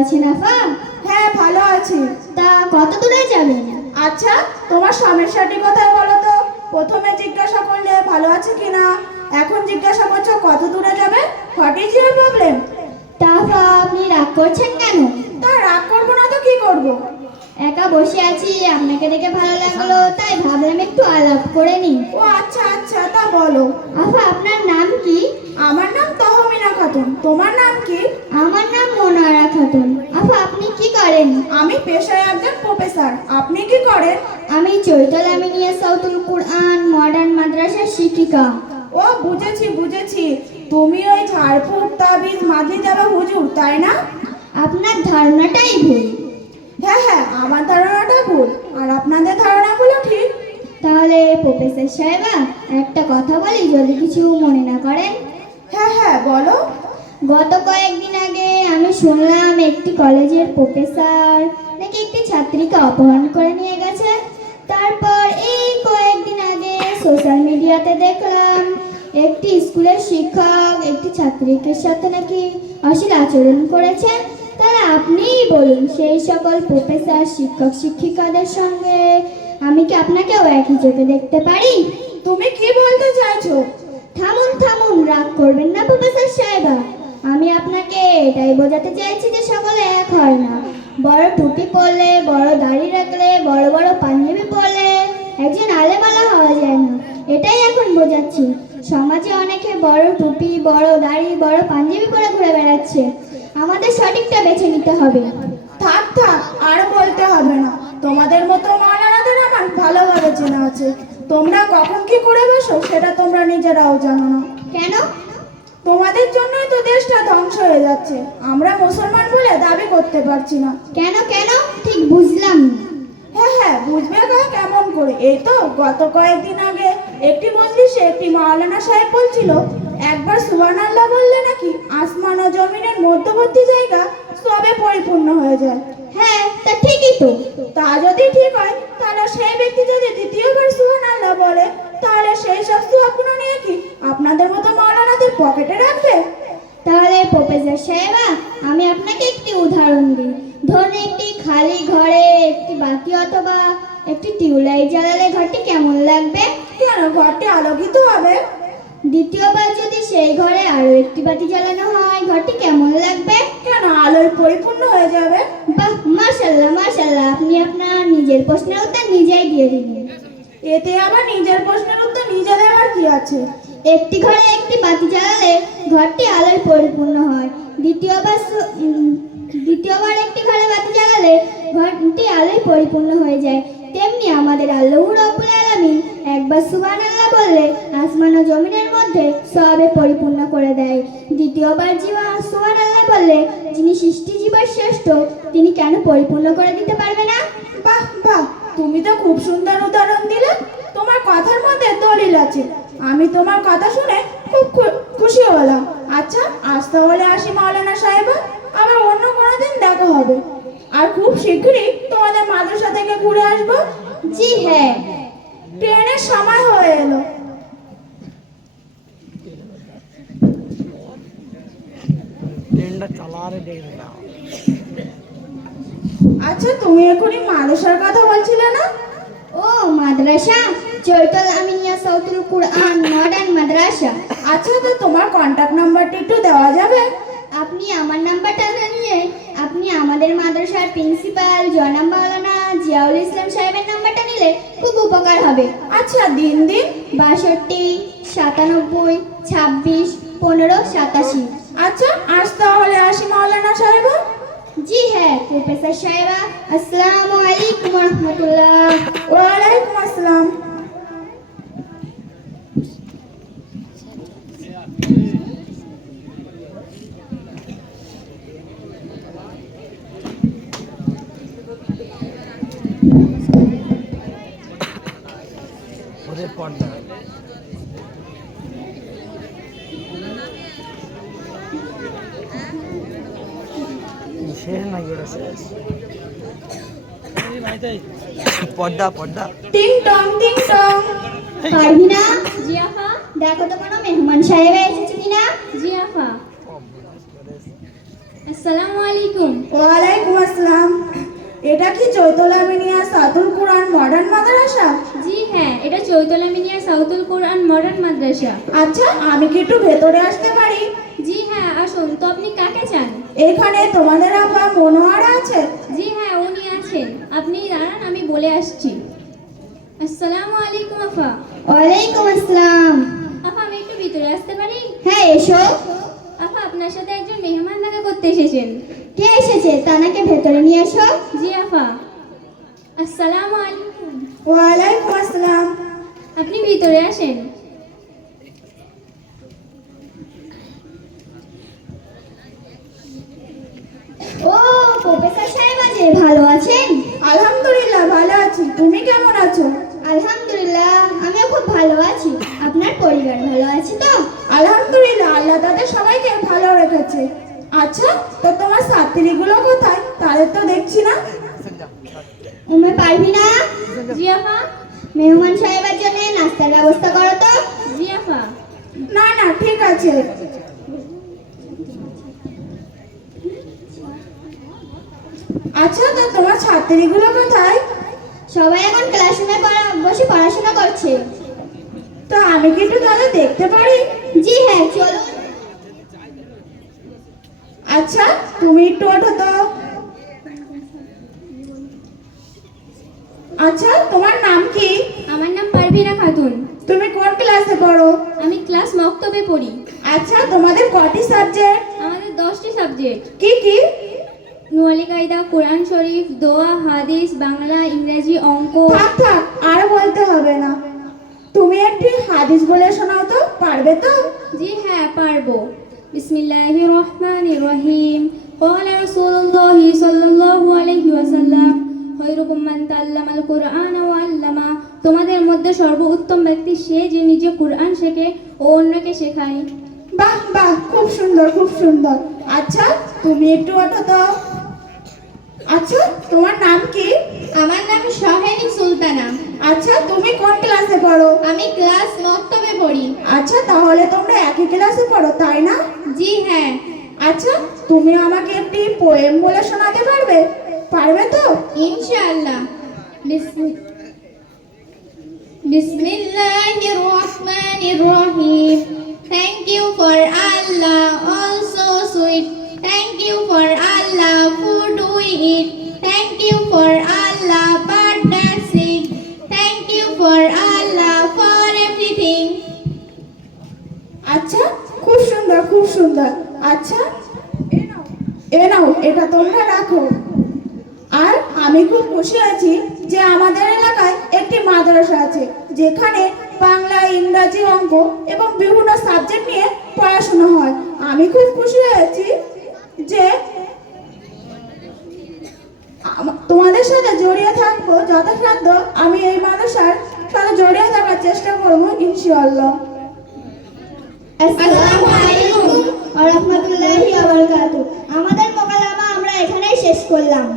আছেন আফা? হ্যাঁ ভালো আছি। তা কত দূরে যাবেন? আচ্ছা, তোমার সমস্যাটি কোথায় বলো তো? প্রথমে জিজ্ঞাসা করলে ভালো আছে কিনা, এখন জিজ্ঞাসা করছো কত দূরে যাবে। What is your problem? তা আফা আপনি রাগ করছেন কেন? তা রাগ করবো না তো কি করব? একা বসে আছি, আপনাকে দেখে ভালো লাগলো তাই ভাবলাম একটু আলাপ করে নিই। ও আচ্ছা আচ্ছা, তা বলো। আফা আপনার নাম কি? আমার নাম তহমিনা খাতুন। তোমার নাম কি? আমার নাম মনোয়ারা খাতুন। আফা আপনি কি করেন? আমি পেশায় একজন প্রফেসর। আপনি কি করেন? আমি চৈতল আমিনিয়া সাউতুল কুরআন মডার্ন মাদ্রাসার শিক্ষিকা। ও বুঝেছি বুঝেছি, তুমি ওই ঝাড়ফুঁক তাবিজ মাঝি দেওয়া হুজুর, তাই না? আপনার ধারণাটাই ভুল। হ্যাঁ হ্যাঁ, আমার ধারণাটা ভুল আর আপনাদের ধারণাগুলো ঠিক। তাহলে প্রফেসর সাহেবা একটা কথা বলি, যদি কিছু মনে না করেন। হ্যাঁ হ্যাঁ বলো। গত কয়েকদিন আগে আমি শুনলাম একটি কলেজের প্রফেসর নাকি একটি ছাত্রীকে অপহরণ করে নিয়ে গেছে। তারপর এই কয়েকদিন আগে সোশ্যাল মিডিয়াতে দেখলাম একটি স্কুলের শিক্ষক একটি ছাত্রীকে সাথে নাকি অশ্লীল আচরণ করেছেন। তাহলে আপনিই বলুন, সেই সকল প্রফেসর শিক্ষক শিক্ষিকাদের সঙ্গে আমি কি আপনাকেও একই চোখে দেখতে পারি? তুমি কি বলতে চাইছো? থামুন থামুন, রাগ করবেন না প্রফেসর সাহেবা। আমি আপনাকে এটাই বোঝাতে চাইছি যে সকলে এক হয় না। বড় টুপি পরলে, বড় দাড়ি রাখলে, বড় বড় পাঞ্জাবি পরলে একজন আলেমালা হওয়া যায় না। এটাই এখন বোঝাচ্ছি। সমাজে অনেকে বড় টুপি, বড় দাড়ি, বড় পাঞ্জাবি পরে ঘুরে বেড়াচ্ছে। আমাদের সঠিকটা বেছে নিতে হবে। থাক থাক, আর বলতে হবে না। তোমাদের মতো মাওলানাদের আমার ভালোভাবে চেনা আছে। তোমরা কখন কি করে বসো সেটা তোমরা নিজেরাও জানো না। কেন? তোমাদের জন্যই তো দেশটা ধ্বংস হয়ে যাচ্ছে। আমরা মুসলমান বলে দাবি করতে পারছি না। কেন কেন ঠিক বুঝলাম না। হ্যাঁ হ্যাঁ, বুঝবে কেমন করে? এই তো গত কয়েকদিন আগে একটি মজলিসে একটি মাওলানা সাহেব বলছিল, একবার সুবহানাল্লাহ বললে নাকি আসমান ও জমিনের মধ্যবর্তী জায়গা সবে পরিপূর্ণ হয়ে যায়। হ্যাঁ তা ঠিকই তো। তা যদি ঠিক হয়, তাহলে সেই ব্যক্তি যদি দ্বিতীয়বার সুবহানাল্লাহ বলে, তাহলে সেই সব সুবহান নিয়ে কি আপনাদের মতো মাওলানাদের পকেটে রাখবে? তাহলে প্রফেসর সাহেবা আমি আপনাকে একটি উদাহরণ দিই। ধরুন একটি খালি ঘরে একটি বাতি অথবা একটি টিউবলাইট জ্বালালে ঘরটি কেমন লাগবে? কেন, ঘরটি আলোকিত হবে। দ্বিতীয়বার যদি সেই ঘরে আরো একটি বাতি জ্বালানো হয় ঘরটি কেমন লাগবে? কেন, আলোয় পরিপূর্ণ হয়ে যাবে। বাহ, মাশাআল্লাহ মাশাআল্লাহ, আপনি আপনার নিজের প্রশ্নের উত্তর নিজেই দিয়ে দিলেন। এতে আবার নিজের প্রশ্নের উত্তর নিজে দেওয়ার কি আছে? একটি ঘরে একটি বাতি জ্বালালে ঘরটি আলোয় পরিপূর্ণ হয়। দ্বিতীয়বার একটি ঘরে বাতি জ্বালালে ঘরটি আলোয় পরিপূর্ণ হয়ে যায়। তেমনি আমাদের আল্লাহ রাব্বুল আলামিন একবার সুবহানাল্লাহ বললে আসমান ও জমিনের মধ্যে সবে পরিপূর্ণ করে দেয়। দ্বিতীয়বার সুবহানাল্লাহ বললে যিনি সৃষ্টি জীবের শ্রেষ্ঠ তিনি কেন পরিপূর্ণ করে দিতে পারবে না? বাহ বাহ, তুমি তো খুব সুন্দর উদাহরণ দিলে। তোমার কথার মধ্যে দলিল আছে। আমি তোমার কথা শুনে খুব খুশি হলাম। আচ্ছা, আজ তাহলে আসি মাওলানা সাহেবা, আবার অন্য কোনো দিন দেখা হবে। আর খুব শীঘ্রই তোমাদের মাদ্রাসা থেকে ঘুরে আসবো। জি হ্যাঁ। ট্রেনের সময় হয়ে এলো। আচ্ছা, তুমি এখনই মাদ্রাসার কথা বলছিলে না? ও মাদ্রাসা, চৈতল আমিনিয়া সাউতুল কুরআন মডার্ন মাদ্রাসা। আচ্ছা, তো তোমার কন্টাক্ট নাম্বারটা একটু দেওয়া যাবে? আপনি আমার নাম্বারটা নিয়ে আপনি আমাদের মাদ্রাসার প্রিন্সিপাল জনাব মাওলানা জিয়াউল ইসলাম সাহেবের নাম্বারটা নিলে খুব উপকার হবে। আচ্ছা, দিন দিন। 62 97 26 15 87। আচ্ছা, আজ তাহলে আসি মাওলানা সাহেবা। জি হ্যাঁ প্রফেসর সাহেবা, আসসালামু আলাইকুম রহমতুল্লাহ। ওয়ালাইকুম আসসালাম। পর্দা শেষ নাই, ওটা শেষ। পর্দা পর্দা টিং টং টিং টং। পারভিনা, জি আফা। দেখো তো কোনো মেহমান সাহেব এসেছে কিনা? জি আফা। আসসালামু আলাইকুম। ওয়ালাইকুম আসসালাম। এটা কি চৈতলা মিনিয়া সাতুল কুরআন মডার্ন মাদ্রাসা? জি হ্যাঁ, এটা চৈতলা মিনিয়া সাউতুল কোরআন মডার্ন মাদ্রাসা। আচ্ছা, আমি কি একটু ভেতরে আসতে পারি? জি হ্যাঁ, আসুন। তো আপনি কাকে চান? এখানে তোমাদের আপা মনোয়ারা আছে? জি হ্যাঁ, উনি আছেন। আপনি দাঁড়ান, আমি বলে আসছি। আসসালামু আলাইকুম আফা। ওয়ালাইকুম আসসালাম। আফা, আমি একটু ভিতরে আসতে পারি? হ্যাঁ, এসো। আফা, আপনার সাথে একজন মেহমান দেখা করতে এসেছেন। কে এসেছে? তানাকে ভেতরে নিয়ে এসো। জি আফা। আসসালামু আলাইকুম। ওয়ালাইকুম আসসালাম। আপনি ভিতরে আসেন। ও, প্রফেসর সাহেব আছে, ভালো আছেন? আলহামদুলিল্লাহ ভালো আছি। তুমি কেমন আছো? আলহামদুলিল্লাহ, আমিও খুব ভালো আছি। আপনার পরিবার ভালো আছে তো? আলহামদুলিল্লাহ, আল্লাহ তাদের সবাইকে ভালো রেখেছে। আচ্ছা, তো তোমার ছাত্রীগুলো কোথায়? তাদের তো দেখছি না। উমে পারবি না? জি আফা। মেহমান সাহেবের জন্য নাস্তার ব্যবস্থা করো তো। জি আফা। না না, ঠিক আছে। আচ্ছা, তো তোমার ছাত্রীগুলো কোথায়? সবাই এখন ক্লাসরুমে বসে পড়াশোনা করছে। তো আমি কি একটু তাহলে দেখতে পারি? জি হ্যাঁ, চলুন। আচ্ছা, তুমি একটু ওঠো তো। আচ্ছা, তোমার নাম কি? আমার নাম পারভিনা খাতুন। তুমি কোন ক্লাসে পড়ো? আমি ক্লাস মক্তবে পড়ি। আচ্ছা, তোমাদের কটি সাবজেক্ট? আমাদের 10টি সাবজেক্ট। কি কি? নুয়ালি কায়দা, কোরআন শরীফ, দোয়া, হাদিস, বাংলা, ইংরেজি, অঙ্ক। থাক থাক, আর বলতে হবে না। তুমি একটি হাদিস বলে শোনাও তো, পারবে তো? জি হ্যাঁ, পারবো। বিসমিল্লাহির রহমানির রহিম। قال رسول الله صلى الله عليه وسلم خيركم من تعلم القرآن وعلمه। তোমাদের মধ্যে সর্বোত্তম ব্যক্তি সে যে নিজে কুরআন শেখে ও অন্যকে শেখায়। বাহ বাহ, খুব সুন্দর খুব সুন্দর। আচ্ছা, তুমি একটু ওঠো তো। আচ্ছা, তোমার নাম কি? আমার নাম শাহেলি সুলতানা। আচ্ছা, তুমি কোন ক্লাসে পড়ো? আমি ক্লাস মক্তবে পড়ি। আচ্ছা, তাহলে তোমরা একই ক্লাসে পড়ো, তাই না? জি হ্যাঁ। আচ্ছা, তুমি আমাকে একটি পোয়েম বলে শোনাতে পারবে? পারবে তো? ইনশাআল্লাহ। Bismillahir Rahmanir Rahim. Thank you for Allah, also sweet. Thank you for Allah, food we eat. Thank you for Allah, bird that sing. Thank you for Allah for everything. আচ্ছা, খুব সুন্দর খুব সুন্দর। আচ্ছা, এ নাও, এটা তোমরা রাখো। আর আমি খুব খুশি আছি যে আমাদের এলাকায় একটি মাদ্রাসা আছে যেখানে বাংলা, ইংরাজি, অঙ্ক এবং বিভিন্ন সাবজেক্ট নিয়ে পড়াশোনা হয়। আমি খুব খুশি হয়েছি যে তোমাদের সাথে জড়িয়ে থাকবো। যথাসাধ্য আমি এই মাদ্রাসার সাথে জড়িয়ে থাকার চেষ্টা করবো, ইনশাআল্লাহ। আসসালামু আলাইকুম ওয়া রাহমাতুল্লাহি ওয়া বারাকাতুহু। আমাদের মোকালামা আমরা এখানেই শেষ করলাম।